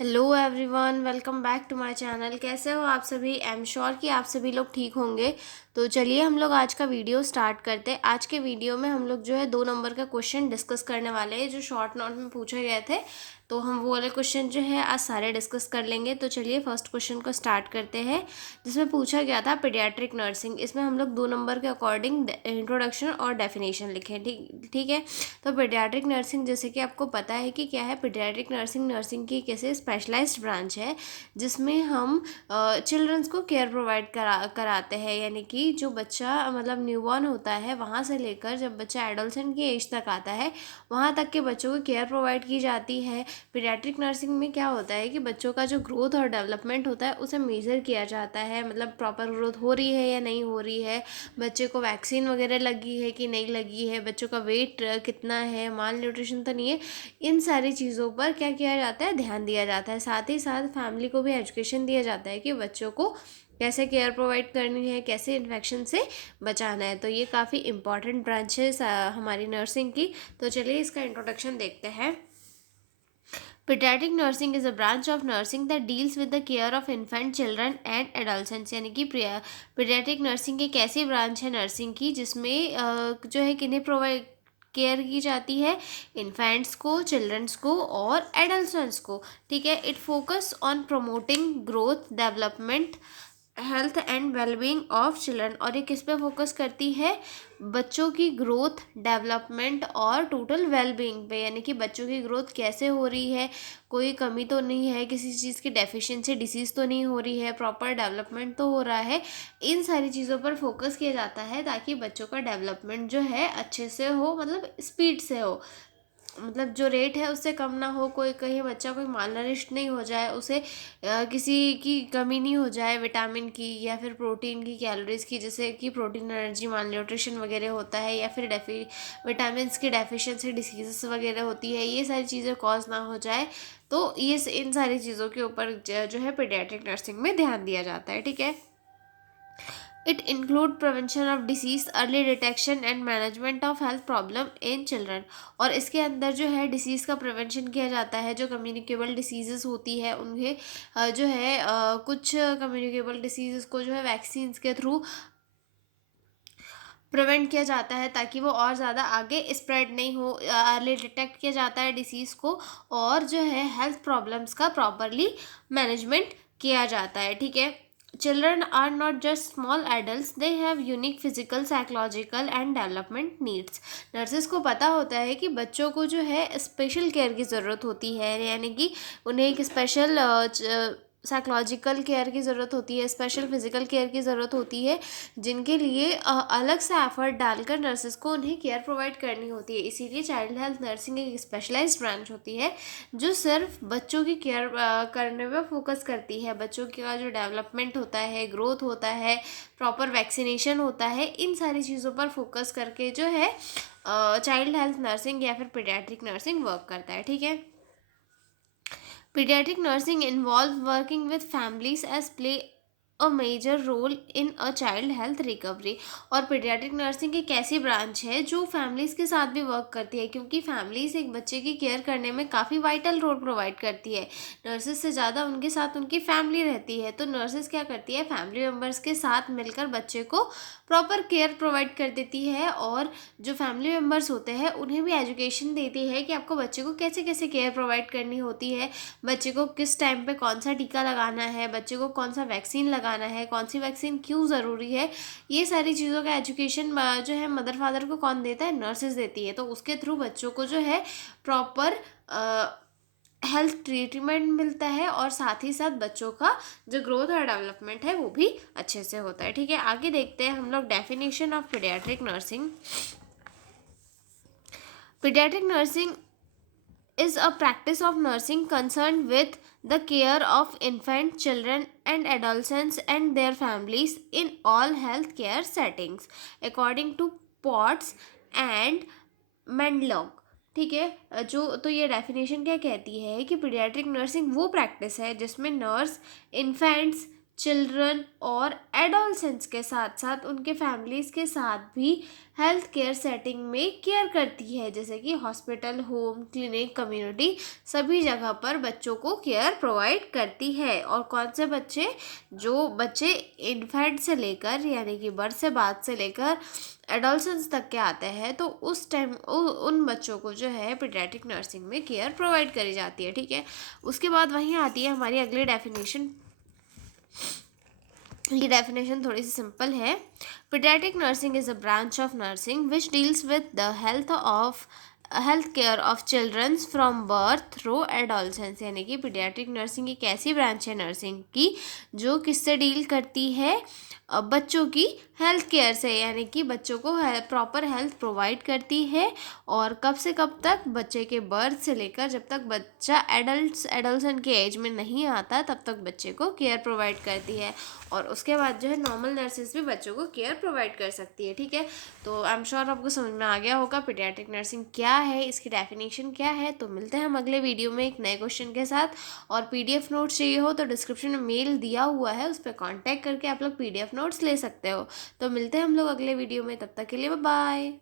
Hello everyone, welcome back to my channel. कैसे हो आप सभी? आई एम श्योर कि आप सभी लोग ठीक होंगे। तो चलिए हम लोग आज का वीडियो स्टार्ट करते हैं। आज के वीडियो में हम लोग जो है 2 नंबर का क्वेश्चन डिस्कस करने वाले हैं जो शॉर्ट नोट में पूछे गए थे। तो हम वो वाले क्वेश्चन जो है आज सारे डिस्कस कर लेंगे। तो चलिए फर्स्ट क्वेश्चन को स्टार्ट करते हैं, जिसमें पूछा गया था पीडियाट्रिक नर्सिंग। इसमें हम लोग 2 नंबर के अकॉर्डिंग इंट्रोडक्शन और डेफिनेशन लिखे। ठीक ठीक है। तो पीडियाट्रिक नर्सिंग, जैसे कि आपको पता है कि क्या है, पीडियाट्रिक नर्सिंग नर्सिंग की एक ऐसे स्पेशलाइज्ड ब्रांच है जिसमें हम चिल्ड्रंस को केयर प्रोवाइड कराते हैं। यानी कि जो बच्चा मतलब न्यूबॉर्न होता है वहाँ से लेकर जब बच्चा एडोलसेंट की एज तक आता है वहाँ तक के बच्चों को केयर प्रोवाइड की जाती है। पीडियाट्रिक नर्सिंग में क्या होता है कि बच्चों का जो ग्रोथ और डेवलपमेंट होता है उसे मेजर किया जाता है, मतलब प्रॉपर ग्रोथ हो रही है या नहीं हो रही है, बच्चे को वैक्सीन वगैरह लगी है कि नहीं लगी है, बच्चों का वेट कितना है, माल न्यूट्रिशन तो नहीं है। इन सारी चीज़ों पर क्या किया जाता है, ध्यान दिया जाता है। साथ ही साथ फैमिली को भी एजुकेशन दिया जाता है कि बच्चों को कैसे केयर प्रोवाइड करनी है, कैसे इन्फेक्शन से बचाना है। तो ये काफ़ी इंपॉर्टेंट ब्रांच है हमारी नर्सिंग की। तो चलिए इसका इंट्रोडक्शन देखते हैं। Pediatric nursing is a branch of nursing that deals with the care of infant, children and adolescents। यानी कि पीडियाट्रिक नर्सिंग एक ऐसी ब्रांच है नर्सिंग की जिसमें जो है किन्हें प्रोवाइड केयर की जाती है, इन्फेंट्स को, चिल्ड्रंस को और एडल्ट्स को। ठीक है। It focus on promoting growth, development, health and wellbeing of children. और ये किस पे फोकस करती है? बच्चों की ग्रोथ, डेवलपमेंट और टोटल वेलबींग पे। यानी कि बच्चों की ग्रोथ कैसे हो रही है, कोई कमी तो नहीं है, किसी चीज़ की डेफिशिएंसी, डिसीज़ तो नहीं हो रही है, प्रॉपर डेवलपमेंट तो हो रहा है। इन सारी चीज़ों पर फोकस किया जाता है ताकि बच्चों का डेवलपमेंट जो है अच्छे से हो, मतलब स्पीड से हो, मतलब जो रेट है उससे कम ना हो, कोई कहीं बच्चा कोई मालनरिश्ड नहीं हो जाए, उसे किसी की कमी नहीं हो जाए विटामिन की या फिर प्रोटीन की, कैलोरीज की, जैसे कि प्रोटीन एनर्जी माल न्यूट्रिशन वगैरह होता है, या फिर विटामिन्स की डेफिशिएंसी डिसीजेस वगैरह होती है, ये सारी चीज़ें कॉज ना हो जाए। तो ये इन सारी चीज़ों के ऊपर जो है पीडियाट्रिक नर्सिंग में ध्यान दिया जाता है। ठीक है। It include prevention of disease, early detection and management of health problem in children. और इसके अंदर जो है डिसीज़ का प्रिवेंशन किया जाता है। जो कम्युनिकेबल डिसीजेस होती है उन्हें जो है कुछ कम्युनिकेबल डिसीजेस को जो है वैक्सीन्स के थ्रू प्रिवेंट किया जाता है ताकि वो और ज़्यादा आगे स्प्रेड नहीं हो। अर्ली डिटेक्ट किया जाता है डिसीज़ को, और जो है हेल्थ प्रॉब्लम्स का प्रॉपरली मैनेजमेंट किया जाता है। ठीक है। Children are not just small adult, they have unique physical, psychological and development needs. Nurses को पता होता है कि बच्चों को जो है स्पेशल केयर की ज़रूरत होती है, यानी कि उन्हें एक स्पेशल साइकोलॉजिकल केयर की ज़रूरत होती है, स्पेशल फिजिकल केयर की ज़रूरत होती है, जिनके लिए अलग से एफर्ट डालकर नर्सेस को उन्हें केयर प्रोवाइड करनी होती है। इसीलिए चाइल्ड हेल्थ नर्सिंग एक स्पेशलाइज्ड ब्रांच होती है जो सिर्फ बच्चों की केयर करने में फोकस करती है। बच्चों का जो डेवलपमेंट होता है, ग्रोथ होता है, प्रॉपर वैक्सीनेशन होता है, इन सारी चीज़ों पर फोकस करके जो है चाइल्ड हेल्थ नर्सिंग या फिर पीडियाट्रिक नर्सिंग वर्क करता है। ठीक है। Pediatric nursing involves working with families as play a major role in a child health recovery। और पीडियाट्रिक नर्सिंग एक ऐसी ब्रांच है जो फैमिलीज़ के साथ भी वर्क करती है, क्योंकि फैमिलीज़ एक बच्चे की केयर करने में काफ़ी वाइटल रोल प्रोवाइड करती है। नर्सेस से ज़्यादा उनके साथ उनकी फैमिली रहती है। तो नर्सेस क्या करती है, फैमिली मेम्बर्स के साथ मिलकर बच्चे को प्रॉपर केयर प्रोवाइड कर देती है, और जो फैमिली मेम्बर्स होते हैं उन्हें भी एजुकेशन देती है कि आपको बच्चे को कैसे कैसे केयर प्रोवाइड करनी होती है, बच्चे को किस टाइम पे कौन सा टीका लगाना है, बच्चे को कौन सा वैक्सीन लगाना है, कौन सी वैक्सीन क्यों ज़रूरी है। ये सारी चीज़ों का एजुकेशन जो है मदर फादर को कौन देता है, नर्सेज देती है। तो उसके थ्रू बच्चों को जो है प्रॉपर हेल्थ ट्रीटमेंट मिलता है, और साथ ही साथ बच्चों का जो ग्रोथ और डेवलपमेंट है वो भी अच्छे से होता है। ठीक है। आगे देखते हैं हम लोग definition of paediatric nursing. Paediatric nursing is a practice of nursing concerned with the care of infant, children and adolescents and their families in all health care settings according to Potts and Menlock। ठीक है। जो तो ये definition क्या कहती है कि paediatric nursing वो प्रैक्टिस है जिसमें नर्स इन्फेंट्स, चिल्ड्रन और एडोलसेंट्स के साथ साथ उनके फैमिलीज़ के साथ भी हेल्थ केयर सेटिंग में केयर करती है, जैसे कि हॉस्पिटल, होम, क्लिनिक, कम्युनिटी, सभी जगह पर बच्चों को केयर प्रोवाइड करती है। और कौन से बच्चे? जो बच्चे इन्फेंट से लेकर यानी कि बर्थ से बाद से लेकर एडोलसेंस तक के आते हैं, तो उस टाइम उन बच्चों को जो है पीडियाट्रिक नर्सिंग में केयर प्रोवाइड करी जाती है। ठीक है, उसके बाद वहीं आती है हमारी अगली डेफिनेशन। ये डेफिनेशन थोड़ी सी सिंपल है। Paediatric nursing is a branch of nursing which deals with the health care of childrens from birth through adolescence. यानी कि पीडियाट्रिक नर्सिंग एक ऐसी ब्रांच है नर्सिंग की जो किससे डील करती है? बच्चों की हेल्थ केयर से, यानी कि बच्चों को प्रॉपर हेल्थ प्रोवाइड करती है। और कब से कब तक? बच्चे के बर्थ से लेकर जब तक बच्चा एडल्ट के एज में नहीं आता तब तक बच्चे को केयर प्रोवाइड करती है। और उसके बाद जो है नॉर्मल नर्सेज भी बच्चों को केयर प्रोवाइड कर सकती है। ठीक है, तो आई एम श्योर आपको समझ में आ गया होगा पीडियाट्रिक नर्सिंग क्या है, इसकी डेफिनेशन क्या है। तो मिलते हैं हम अगले वीडियो में एक नए क्वेश्चन के साथ। और पीडीएफ नोट्स चाहिए हो तो डिस्क्रिप्शन में मेल दिया हुआ है, उस पर कॉन्टैक्ट करके आप लोग पीडीएफ नोट्स ले सकते हो। तो मिलते हैं हम लोग अगले वीडियो में, तब तक के लिए बाय बाय।